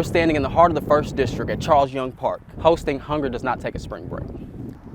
We're standing in the heart of the 1st District at Charles Young Park, hosting Hunger Does Not Take a Spring Break.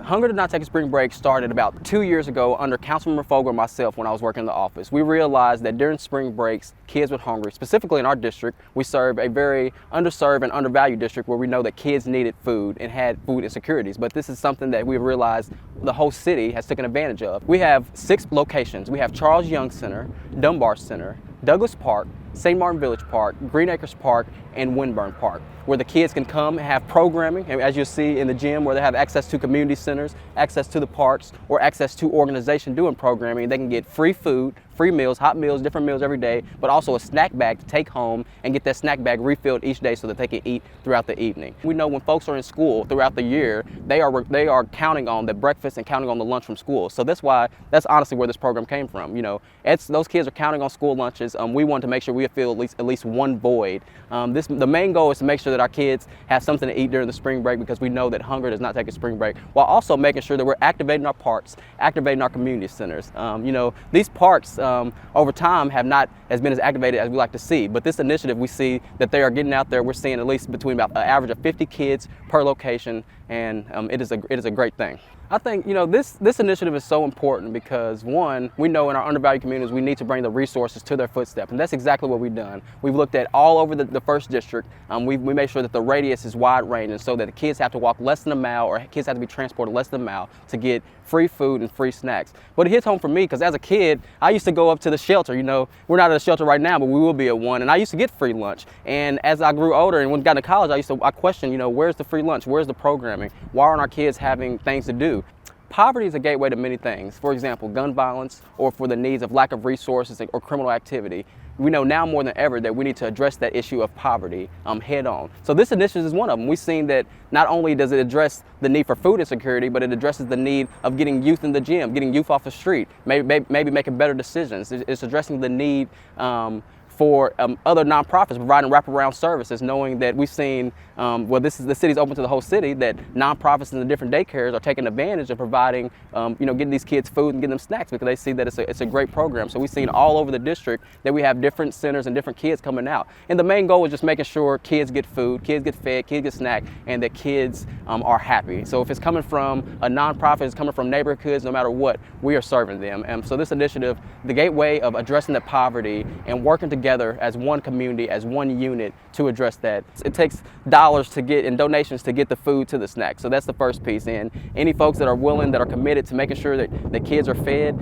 Hunger Does Not Take a Spring Break started about 2 years ago under Councilmember Fogel and myself when I was working in the office. We realized that during spring breaks, kids were hungry. Specifically in our district, we serve a very underserved and undervalued district where we know that kids needed food and had food insecurities. But this is something that we've realized the whole city has taken advantage of. We have 6 locations. We have Charles Young Center, Dunbar Center, Douglas Park, St. Martin Village Park, Green Acres Park, and Winburn Park, where the kids can come and have programming, and as you'll see in the gym, where they have access to community centers, access to the parks, or access to organization doing programming. They can get free food, free meals, hot meals, different meals every day, but also a snack bag to take home and get that snack bag refilled each day so that they can eat throughout the evening. We know when folks are in school throughout the year, they are counting on the breakfast and counting on the lunch from school. So that's honestly where this program came from. You know, those kids are counting on school lunches. We wanted to make sure we fill at least one void. The main goal is to make sure that our kids have something to eat during the spring break, because we know that hunger does not take a spring break, while also making sure that we're activating our parks, activating our community centers. You know, these parks over time have not been as activated as we like to see, but this initiative, we see that they are getting out there. We're seeing at least between about an average of 50 kids per location, and it is a great thing. I think, you know, this initiative is so important because, one, we know in our undervalued communities we need to bring the resources to their footstep, and that's exactly what we've done. We've looked at all over the 1st District. We made sure that the radius is wide ranging so that the kids have to walk less than a mile, or kids have to be transported less than a mile to get free food and free snacks. But it hits home for me because as a kid, I used to go up to the shelter. You know, we're not at a shelter right now, but we will be at one, and I used to get free lunch. And as I grew older and when I got into college, I questioned, you know, where's the free lunch? Where's the programming? Why aren't our kids having things to do? Poverty is a gateway to many things. For example, gun violence, or for the needs of lack of resources or criminal activity. We know now more than ever that we need to address that issue of poverty head on. So this initiative is one of them. We've seen that not only does it address the need for food insecurity, but it addresses the need of getting youth in the gym, getting youth off the street, maybe making better decisions. It's addressing the need for other nonprofits providing wraparound services, knowing that we've seen, the city's open to the whole city, that nonprofits and the different daycares are taking advantage of providing, getting these kids food and getting them snacks because they see that it's a great program. So we've seen all over the district that we have different centers and different kids coming out. And the main goal is just making sure kids get food, kids get fed, kids get snacked, and that kids are happy. So if it's coming from a nonprofit, it's coming from neighborhoods, no matter what, we are serving them. And so this initiative, the gateway of addressing the poverty and working together as one community, as one unit to address that. It takes dollars to get and donations to get the food to the snacks. So that's the first piece. And any folks that are willing, that are committed to making sure that the kids are fed,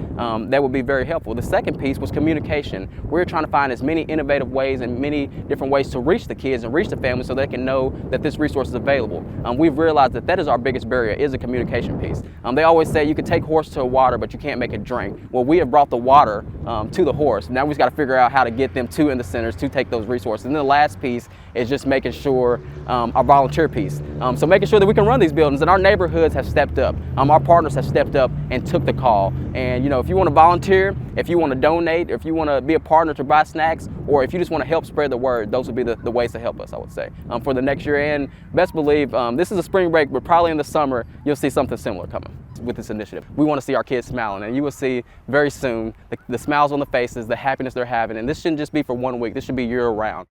that would be very helpful. The second piece was communication. We're trying to find as many innovative ways and many different ways to reach the kids and reach the families so they can know that this resource is available. We've realized that is our biggest barrier, is the communication piece. They always say you can take horse to water, but you can't make it drink. Well, we have brought the water to the horse. Now we just got to figure out how to get them in the centers to take those resources. And then the last piece is just making sure our volunteer piece. So making sure that we can run these buildings, and our neighborhoods have stepped up. Our partners have stepped up and took the call. And if you want to volunteer, if you want to donate, if you want to be a partner to buy snacks, or if you just want to help spread the word, those would be the ways to help us, I would say, for the next year. And best believe, this is a spring break, but probably in the summer, you'll see something similar coming with this initiative. We want to see our kids smiling, and you will see very soon the smiles on the faces, the happiness they're having. And this shouldn't just be for 1 week, this should be year round.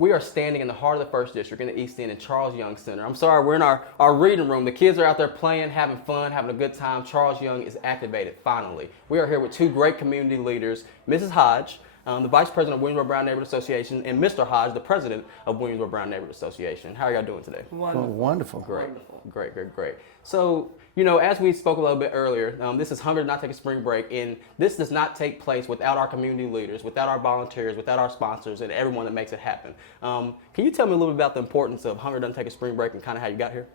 We are standing in the heart of the 1st District in the East End in Charles Young Center. I'm sorry, we're in our reading room. The kids are out there playing, having fun, having a good time. Charles Young is activated, finally. We are here with 2 great community leaders, Mrs. Hodge, the Vice President of Williamsboro Brown Neighborhood Association, and Mr. Hodge, the President of Williamsboro Brown Neighborhood Association. How are y'all doing today? Wonderful. Wonderful. Great. Great. So, as we spoke a little bit earlier, this is Hunger Does Not Take a Spring Break, and this does not take place without our community leaders, without our volunteers, without our sponsors, and everyone that makes it happen. Can you tell me a little bit about the importance of Hunger Doesn't Take a Spring Break and kind of how you got here?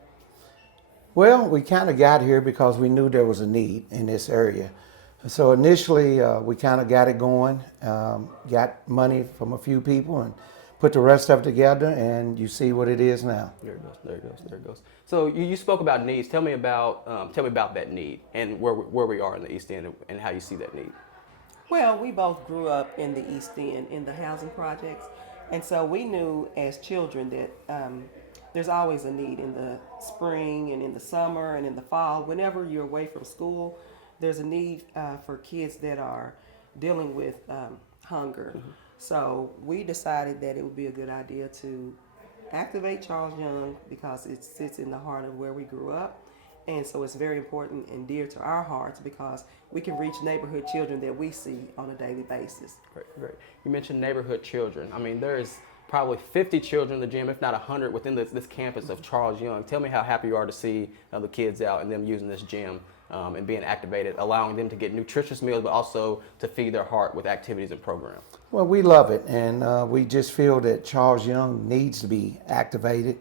Well, we kind of got here because we knew there was a need in this area. So initially, we kind of got it going, got money from a few people and put the rest of it together, and you see what it is now. There it goes. There it goes. There it goes. So you spoke about needs. Tell me about that need and where we are in the East End and how you see that need. Well, we both grew up in the East End in the housing projects, and so we knew as children that there's always a need in the spring and in the summer and in the fall. Whenever you're away from school, there's a need for kids that are dealing with hunger. Mm-hmm. So we decided that it would be a good idea to activate Charles Young because it sits in the heart of where we grew up. And so it's very important and dear to our hearts because we can reach neighborhood children that we see on a daily basis. Great, great. You mentioned neighborhood children. I mean, there's probably 50 children in the gym, if not 100, within this campus of Charles Young. Tell me how happy you are to see the kids out and them using this gym and being activated, allowing them to get nutritious meals, but also to feed their heart with activities and programs. Well, we love it, and we just feel that Charles Young needs to be activated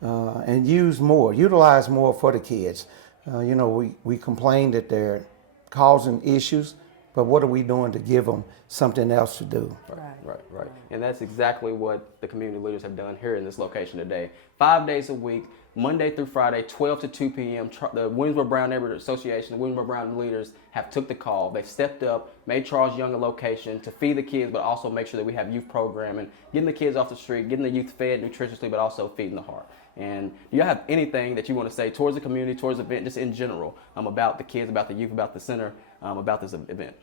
and utilized more for the kids. We complain that they're causing issues, but what are we doing to give them something else to do? Right. And that's exactly what the community leaders have done here in this location today. 5 days a week, Monday through Friday, 12 to 2 p.m. The Williamsboro Brown Neighborhood Association, the Williamsboro Brown leaders have took the call. They've stepped up, made Charles Young a location to feed the kids, but also make sure that we have youth programming, getting the kids off the street, getting the youth fed nutritiously, but also feeding the heart. And do you have anything that you want to say towards the community, towards the event, just in general, about the kids, about the youth, about the center, about this event?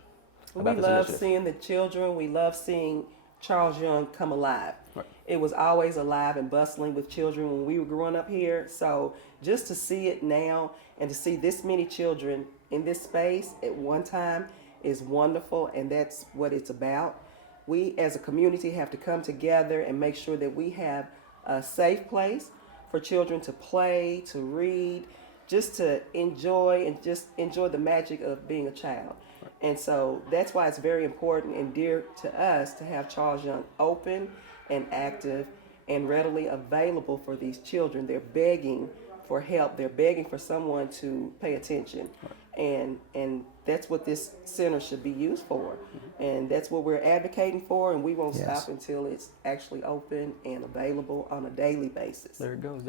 We love seeing the children. We love seeing Charles Young come alive. Right. It was always alive and bustling with children when we were growing up here. So just to see it now and to see this many children in this space at one time is wonderful, and that's what it's about. We as a community have to come together and make sure that we have a safe place for children to play, to read, just to enjoy the magic of being a child. Right. And so that's why it's very important and dear to us to have Charles Young open and active and readily available for these children. They're begging for help. They're begging for someone to pay attention. Right. And that's what this center should be used for. Mm-hmm. And that's what we're advocating for, and we won't stop until it's actually open and available on a daily basis. There it goes.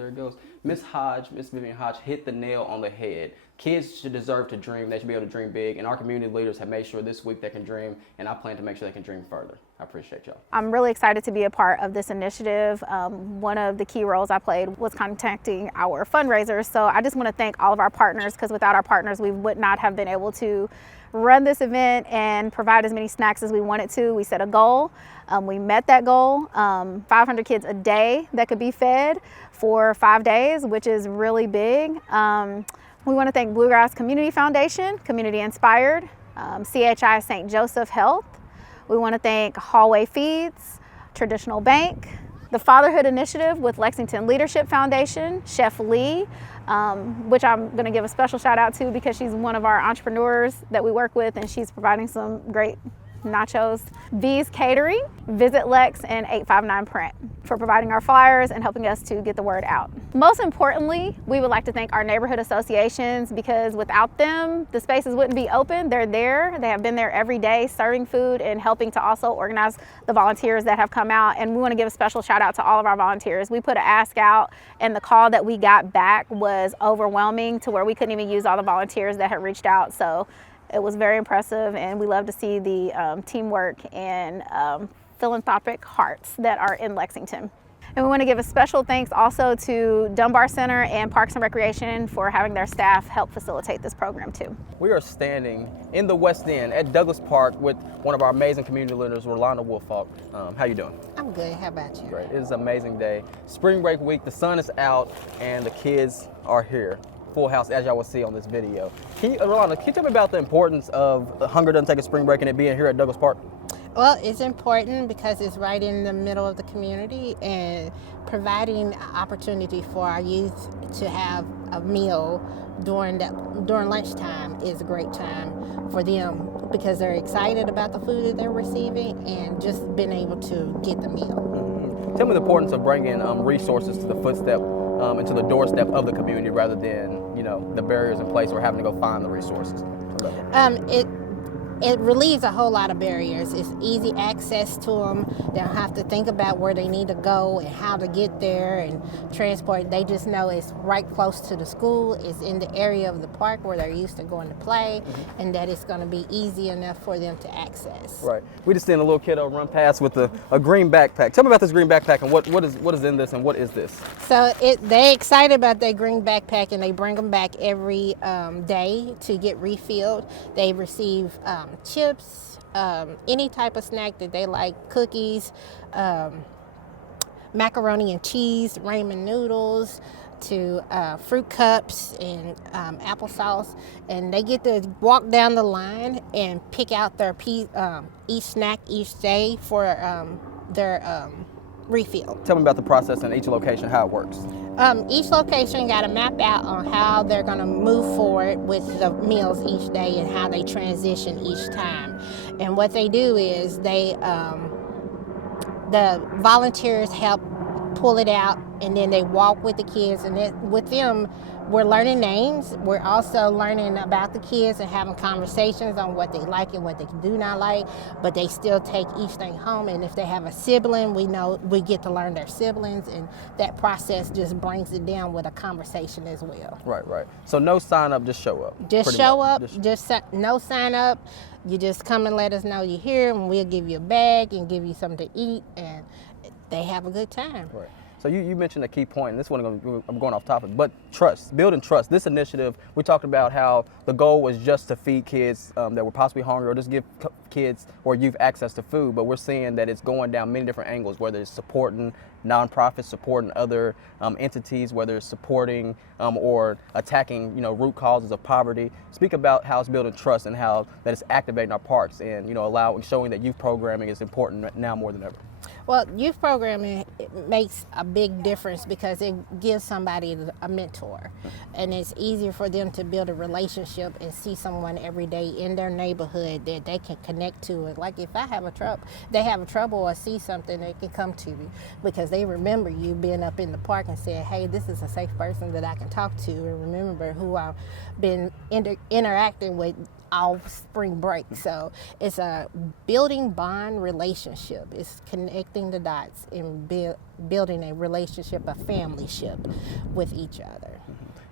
Miss Vivian Hodge hit the nail on the head. Kids should deserve to dream. They should be able to dream big, and our community leaders have made sure this week they can dream, and I plan to make sure they can dream further. I appreciate y'all. I'm really excited to be a part of this initiative. One of the key roles I played was contacting our fundraisers, so I just want to thank all of our partners, because without our partners we would not have been able to run this event and provide as many snacks as we wanted to. We set a goal. We met that goal. 500 kids a day that could be fed for 5 days, which is really big. We want to thank Bluegrass Community Foundation, Community Inspired, CHI St. Joseph Health. We want to thank Hallway Feeds, Traditional Bank, the Fatherhood Initiative with Lexington Leadership Foundation, Chef Lee, which I'm going to give a special shout out to because she's one of our entrepreneurs that we work with, and she's providing some great nachos. V's Catering, Visit Lex, and 859 Print for providing our flyers and helping us to get the word out. Most importantly, we would like to thank our neighborhood associations, because without them, the spaces wouldn't be open. They're there. They have been there every day serving food and helping to also organize the volunteers that have come out. And we want to give a special shout out to all of our volunteers. We put an ask out, and the call that we got back was overwhelming to where we couldn't even use all the volunteers that had reached out. So it was very impressive, and we love to see the teamwork and philanthropic hearts that are in Lexington. And we want to give a special thanks also to Dunbar Center and Parks and Recreation for having their staff help facilitate this program too. We are standing in the West End at Douglas Park with one of our amazing community leaders, Rolanda Woolfolk. How you doing? I'm good. How about you? Great. It is an amazing day. Spring break week, the sun is out, and the kids are here. Full house, as y'all will see on this video. Rolanda, can you tell me about the importance of Hunger Doesn't Take a Spring Break and it being here at Douglas Park? Well, it's important because it's right in the middle of the community, and providing opportunity for our youth to have a meal during lunchtime is a great time for them, because they're excited about the food that they're receiving and just being able to get the meal. Mm-hmm. Tell me the importance of bringing resources to the footstep and to the doorstep of the community, rather than the barriers in place or having to go find the resources. it relieves a whole lot of barriers. It's easy access to them. They don't have to think about where they need to go and how to get there and transport. They just know it's right close to the school. It's in the area of the park where they're used to going to play, and that it's going to be easy enough for them to access. Right. We just seen a little kiddo run past with a green backpack. Tell me about this green backpack and what is in this and what is this? So they excited about their green backpack, and they bring them back every day to get refilled. They receive chips, any type of snack that they like, cookies, macaroni and cheese, ramen noodles, to fruit cups and applesauce, and they get to walk down the line and pick out their each snack each day for their refill. Tell me about the process in each location, how it works. Each location got a map out on how they're going to move forward with the meals each day and how they transition each time. And what they do is the volunteers help pull it out, and then they walk with the kids, and with them we're learning names. We're also learning about the kids and having conversations on what they like and what they do not like, but they still take each thing home. And if they have a sibling, we know we get to learn their siblings, and that process just brings it down with a conversation as well. Right. So no sign up, just show up. Just show up, no sign up. You just come and let us know you're here, and we'll give you a bag and give you something to eat, and they have a good time. Right. So you mentioned a key point, and this one I'm going off topic, but trust, building trust. This initiative, we talked about how the goal was just to feed kids that were possibly hungry, or just give kids or youth access to food, but we're seeing that it's going down many different angles, whether it's supporting nonprofits, supporting other entities, whether it's supporting or attacking, root causes of poverty. Speak about how it's building trust and how that it's activating our parks and, showing that youth programming is important now more than ever. Well, youth programming makes a big difference because it gives somebody a mentor, and it's easier for them to build a relationship and see someone every day in their neighborhood that they can connect to. And like if they have a trouble or see something, they can come to you because they remember you being up in the park and saying, hey, this is a safe person that I can talk to, and remember who I've been interacting with all spring break. So it's a building bond relationship. It's connecting the dots and building a relationship, a familyship with each other.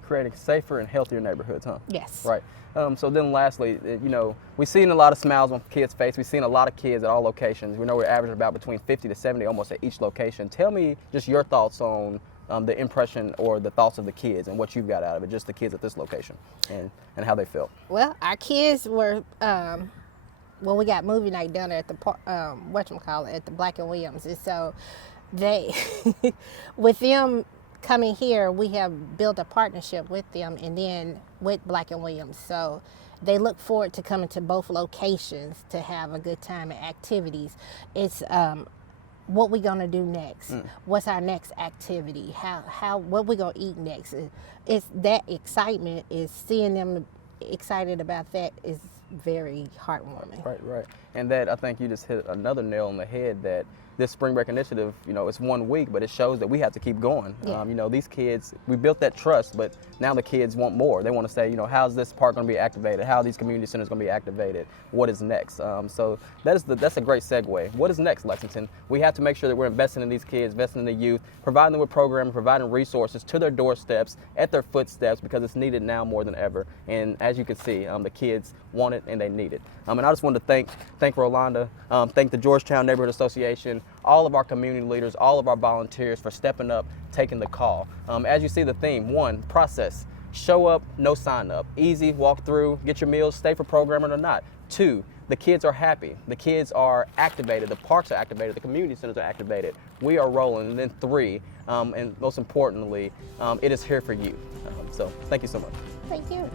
Creating safer and healthier neighborhoods, huh? Yes. Right. So then lastly, we've seen a lot of smiles on kids' face. We've seen a lot of kids at all locations. We know we're averaging about between 50 to 70 almost at each location. Tell me just your thoughts on the impression or the thoughts of the kids and what you've got out of it, just the kids at this location and how they felt. Well, our kids were, when we got movie night down there at the, at the Black and Williams. And so they, with them coming here, we have built a partnership with them and then with Black and Williams. So they look forward to coming to both locations to have a good time and activities. It's, what we gonna do next? What's our next activity? What we gonna eat next? It's that excitement, is seeing them excited about that is very heartwarming. Right. And that, I think you just hit another nail on the head, that this spring break initiative, it's 1 week, but it shows that we have to keep going. Yeah. These kids, we built that trust, but now the kids want more. They want to say, how's this park going to be activated? How are these community centers going to be activated? What is next? So that's a great segue. What is next, Lexington? We have to make sure that we're investing in these kids, investing in the youth, providing them with programming, providing resources to their doorsteps, at their footsteps, because it's needed now more than ever. And as you can see, the kids want it and they need it. And I just wanted to thank Rolanda, thank the Georgetown Neighborhood Association, all of our community leaders, all of our volunteers for stepping up, taking the call. As you see the theme, 1, process. Show up, no sign up. Easy, walk through, get your meals, stay for programming or not. 2, the kids are happy. The kids are activated. The parks are activated. The community centers are activated. We are rolling. And then 3, and most importantly, it is here for you. So thank you so much. Thank you.